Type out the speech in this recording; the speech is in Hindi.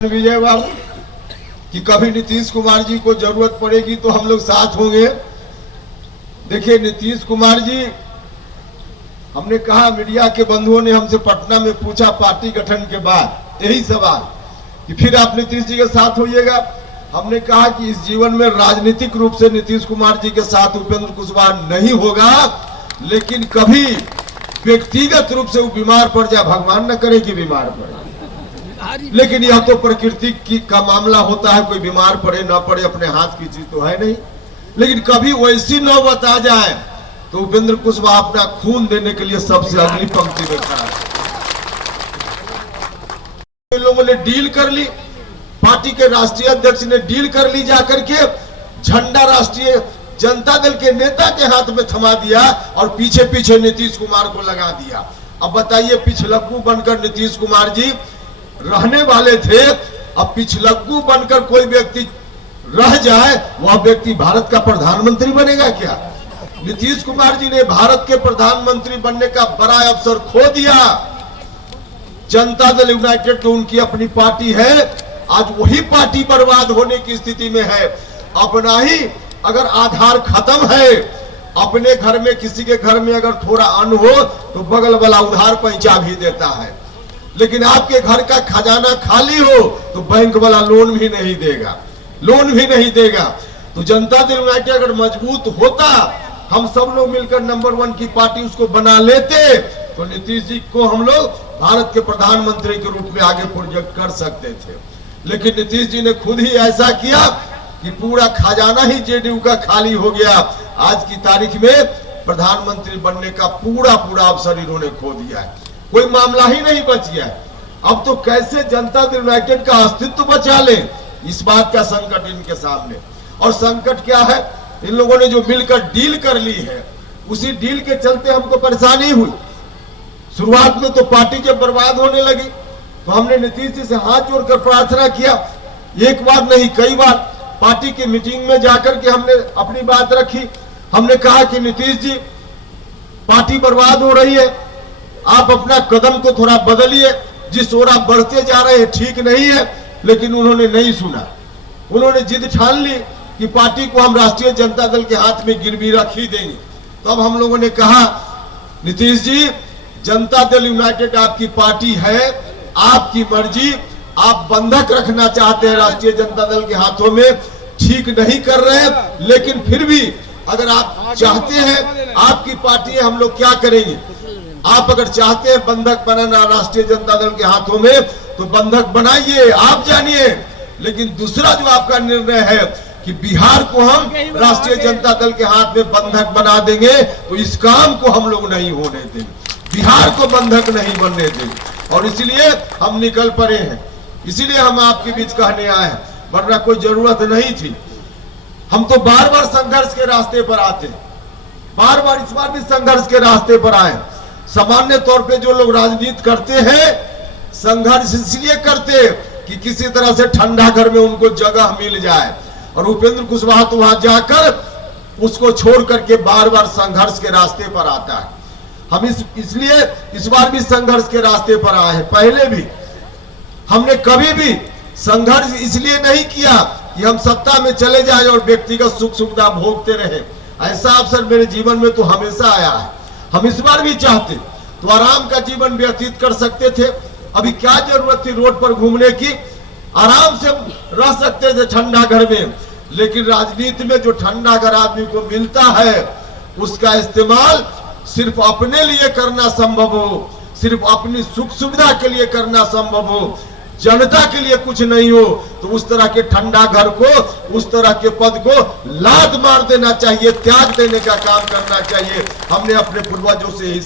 विजय बाबू कि कभी नीतीश कुमार जी को जरूरत पड़ेगी तो हम लोग साथ होंगे। देखिए नीतीश कुमार जी, हमने कहा, मीडिया के बंधुओं ने हमसे पटना में पूछा पार्टी गठन के बाद यही सवाल कि फिर आप नीतीश जी के साथ होइएगा। हमने कहा कि इस जीवन में राजनीतिक रूप से नीतीश कुमार जी के साथ उपेंद्र कुशवाहा नहीं होगा, लेकिन कभी व्यक्तिगत रूप से वो बीमार पड़ जाए, भगवान न करे कि बीमार पड़े, लेकिन यह तो प्रकृति की का मामला होता है, कोई बीमार पड़े ना पड़े अपने हाथ की चीज तो है नहीं। लेकिन कभी वैसी नौबत आ जाए तो उपेंद्र कुशवाहा अपना खून देने के लिए सबसे अगली पंक्ति में खड़ा है। इन लोगों ने डील कर ली, पार्टी के राष्ट्रीय अध्यक्ष ने डील कर ली, जाकर के झंडा राष्ट्रीय जनता दल के नेता के हाथ में थमा दिया और पीछे पीछे नीतीश कुमार को लगा दिया। अब बताइए, पिछलग्गू बनकर नीतीश कुमार जी रहने वाले थे, अब पिछलग्गू बनकर कोई व्यक्ति रह जाए, वह व्यक्ति भारत का प्रधानमंत्री बनेगा क्या? नीतीश कुमार जी ने भारत के प्रधानमंत्री बनने का बड़ा अवसर खो दिया। जनता दल यूनाइटेड तो उनकी अपनी पार्टी है, आज वही पार्टी बर्बाद होने की स्थिति में है। अपना ही अगर आधार खत्म है, अपने घर में किसी के घर में अगर थोड़ा अन्न हो तो बगल वाला उधार पैंचा भी देता है, लेकिन आपके घर का खजाना खाली हो तो बैंक वाला लोन भी नहीं देगा। तो जनता दल यूनाइटेड अगर मजबूत होता, हम सब लोग मिलकर नंबर 1 की पार्टी उसको बना लेते, तो नीतीश जी को हम लोग भारत के प्रधानमंत्री के रूप में आगे प्रोजेक्ट कर सकते थे। लेकिन नीतीश जी ने खुद ही ऐसा किया कि पूरा खजाना ही जेडीयू का खाली हो गया। आज की तारीख में प्रधानमंत्री बनने का पूरा अवसर इन्होंने खो दिया है, कोई मामला ही नहीं बच गया। अब तो कैसे जनता दल यूनाइटेड का अस्तित्व बचा ले, इस बात का संकट इनके सामने। और संकट क्या है, इन लोगों ने जो मिलकर डील कर ली है, उसी डील के चलते हमको परेशानी हुई। शुरुआत में तो पार्टी जब बर्बाद होने लगी तो हमने नीतीश जी से हाथ जोड़कर प्रार्थना किया, एक बार नहीं कई बार पार्टी की मीटिंग में जाकर के हमने अपनी बात रखी। हमने कहा कि नीतीश जी, पार्टी बर्बाद हो रही है, आप अपना कदम को थोड़ा बदलिए, जिस ओर आप बढ़ते जा रहे हैं ठीक नहीं है। लेकिन उन्होंने नहीं सुना, उन्होंने जिद ठान ली कि पार्टी को हम राष्ट्रीय जनता दल के हाथ में गिरवी रख ही देंगे। तो अब हम लोगों ने कहा, नीतीश जी, जनता दल यूनाइटेड आपकी पार्टी है, आपकी मर्जी, आप बंधक रखना चाहते हैं राष्ट्रीय जनता दल के हाथों में, ठीक नहीं कर रहे हैं, लेकिन फिर भी अगर आप चाहते हैं, आपकी पार्टी है, हम लोग क्या करेंगे? आप अगर चाहते हैं बंधक बनाना राष्ट्रीय जनता दल के हाथों में तो बंधक बनाइए, आप जानिए। लेकिन दूसरा जो आपका निर्णय है कि बिहार को हम राष्ट्रीय जनता दल के हाथ में बंधक बना देंगे, तो इस काम को हम लोग नहीं होने देंगे, बिहार को बंधक नहीं बनने देंगे। और इसलिए हम निकल पड़े हैं, इसीलिए हम आपके बीच कहने आए हैं, वरना कोई जरूरत नहीं थी। हम तो बार बार संघर्ष के रास्ते पर आते, बार बार इस बार भी संघर्ष के रास्ते पर आए। सामान्य तौर पे जो लोग राजनीति करते हैं, संघर्ष इसलिए करते कि किसी तरह से ठंडा घर में उनको जगह मिल जाए, और उपेंद्र कुशवाहा तो वहां जाकर उसको छोड़ करके बार बार संघर्ष के रास्ते पर आता है। हम इसलिए इस बार भी संघर्ष के रास्ते पर आए हैं। पहले भी हमने कभी भी संघर्ष इसलिए नहीं किया कि हम सत्ता में चले जाएं और व्यक्तिगत सुख सुविधा भोगते रहे, ऐसा अवसर मेरे जीवन में तो हमेशा आया है। हम इस बार भी चाहते तो आराम का जीवन व्यतीत कर सकते थे, अभी क्या जरूरत थी रोड पर घूमने की, आराम से रह सकते थे ठंडा घर में। लेकिन राजनीति में जो ठंडा घर आदमी को मिलता है, उसका इस्तेमाल सिर्फ अपने लिए करना संभव हो, सिर्फ अपनी सुख सुविधा के लिए करना संभव हो, जनता के लिए कुछ नहीं हो, तो उस तरह के ठंडा घर को, उस तरह के पद को लात मार देना चाहिए, त्याग देने का काम करना चाहिए। हमने अपने पूर्वजों से ही